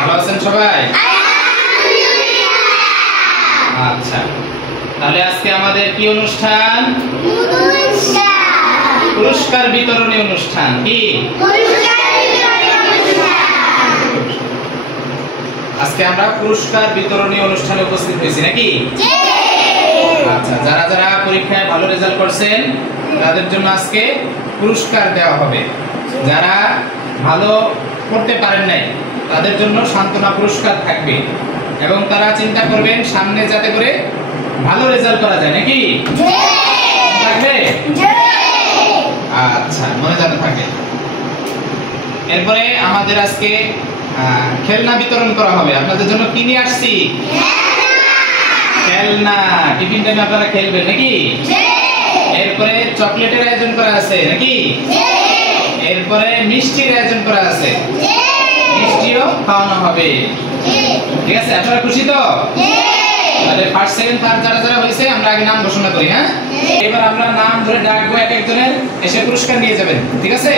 ভালো আছেন সবাই? আচ্ছা, তাহলে আজকে আমাদের কি অনুষ্ঠান? পুরস্কার বিতরণী অনুষ্ঠান। কি আজকে আমরা পুরস্কার বিতরণী অনুষ্ঠানে উপস্থিত হয়েছি নাকি? আচ্ছা, যারা যারা পরীক্ষায় ভালো রেজাল্ট করছেন তাদের জন্য আজকে পুরস্কার দেওয়া হবে। যারা ভালো করতে পারেন নাই তাদের জন্য সান্ত্বনা পুরস্কার থাকবে, এবং তারা চিন্তা করবেন সামনে যাতে করে ভালো রেজাল্ট করা যায় নাকি? থাকবে? আচ্ছা, মনে জানা থাকে। এরপরে আমাদের আজকে খেলনা বিতরণ করা হবে। আপনাদের জন্য কি নিয়ে আসছি? খেলনা। টিফিন টাইমে আপনারা খেলবেন নাকি? এরপরে চকলেটের আয়োজন করা আছে নাকি? এরপরে মিষ্টির আয়োজন করা আছে, মিষ্টিও খাওয়ানো হবে। ঠিক আছে, আপনারা খুশি তো? তাহলে ফার্স্ট সেকেন্ড থার্ড যারা যারা হয়েছে আমরা আগে নাম ঘোষণা করি। হ্যাঁ, এবার আমরা নাম ধরে ডাকবো, এক একজনের এসে পুরস্কার নিয়ে যাবেন। ঠিক আছে?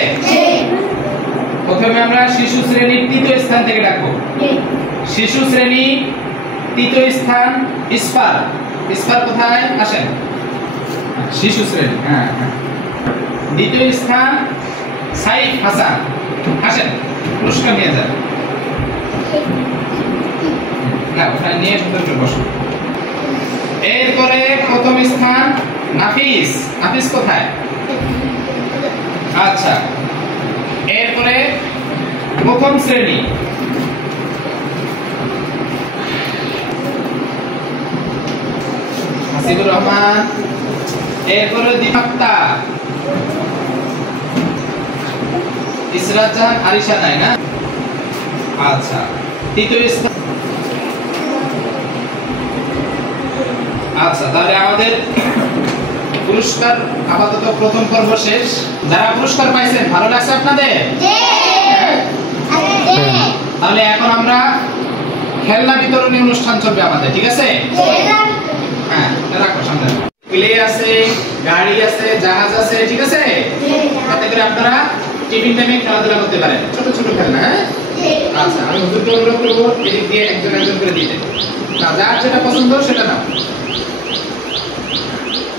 প্রথমে আমরা শিশু শ্রেণীর তৃতীয় স্থান থেকে ডাকবো। শিশু শ্রেণী তৃতীয় স্থান ইসফার। ইসফার কোথায়? আসেন। শিশু শ্রেণী, হ্যাঁ হ্যাঁ। দ্বিতীয় স্থান সাইফ হাসান। আসেন, পুরস্কার নিয়ে যান। না, ওখানে নিয়ে ভিতরে বসো। এরপরে প্রথম স্থান নাফিস। নাফিস কোথায়? আচ্ছা, এরপরে প্রথম শ্রেণী হাসিবুর রহমান। এরপরে দীপাক্তা, ইসরাত জাহান আরিশা নাই না? আচ্ছা, তৃতীয় স্থান। আচ্ছা, তাহলে আমাদের পুরস্কার আপাতত প্রথম পর্ব শেষ। যারা পুরস্কার পাইছেন ভালো লাগছে আপনাদের? তাহলে এখন আমরা খেলনা বিতরণী অনুষ্ঠান চলবে আমাদের। ঠিক আছে? হ্যাঁ, রাখো সামনে। প্লে আছে, গাড়ি আছে, জাহাজ আছে। ঠিক আছে? তাতে করে আপনারা টিফিন টাইমে খেলাধুলা করতে পারেন, ছোট ছোট খেলনা। হ্যাঁ, আচ্ছা, আমি হুজুরকে অনুরোধ করবো এদিক দিয়ে একজন একজন করে দিতে। না, যার যেটা পছন্দ সেটা নাও,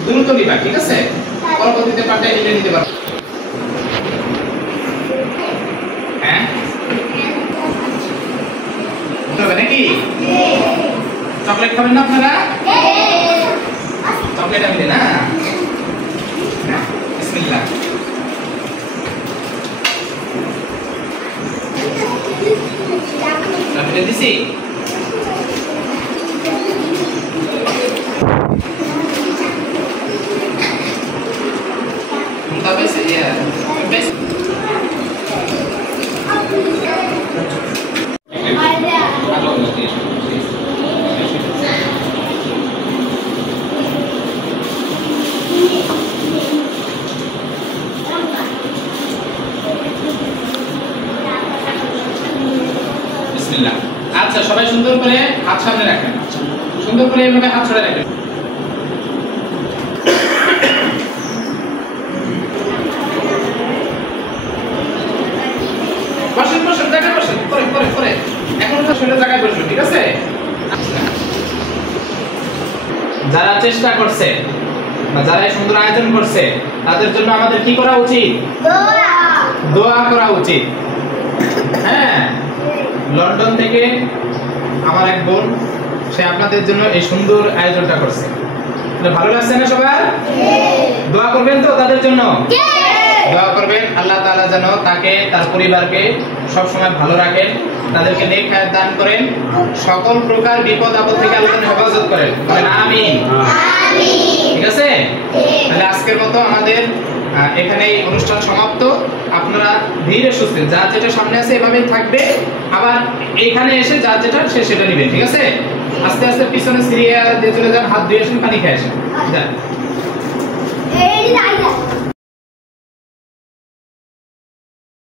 দ্রুত নিবা। ঠিক আছে? পরবর্তীতে পাল্টে নিতে পারো। হ্যাঁ, উঠবে নাকি? চকলেট খাবেন না আপনারা? চকলেট আমি না। বিসমিল্লাহ। চকলেট দিছি। আচ্ছা, সবাই সুন্দর করে হাত সামনে রাখেন, সুন্দর করে এইভাবে হাত ছড়ে রাখেন। বসেন বসেন, জায়গায় বসেন। পরে পরে পরে এখন তো সেটা জায়গায় বসবেন। ঠিক আছে? যারা চেষ্টা করছে বা যারা সুন্দর আয়োজন করছে তাদের জন্য আমাদের কি করা উচিত? দোয়া করা উচিত। হ্যাঁ, লন্ডন থেকে আমার এক বোন, সে আপনাদের জন্য এই সুন্দর আয়োজনটা করছে। ভালো লাগছে না সবার? দোয়া করবেন তো তাদের জন্য? দোয়া করবেন আল্লাহ তাআলা যেন তাকে, তার পরিবারকে সব সময় ভালো রাখেন, তাদেরকে নেক হায়াত দান করেন, সকল প্রকার বিপদ আপদ থেকে আল্লাহ হেফাজত করেন। বলেন আমিন। ঠিক আছে? তাহলে আজকের মতো আমাদের এখানে অনুষ্ঠান সমাপ্ত। আপনারা ধীরে সুস্থে যার যেটা সামনে আছে এভাবেই থাকবে, আবার এখানে এসে যার যেটা সে সেটা নেবেন। ঠিক আছে? আস্তে আস্তে পিছনে সিরিয়া দিয়ে চলে যান, হাত ধুয়ে আসেন, পানি খেয়ে আসেন।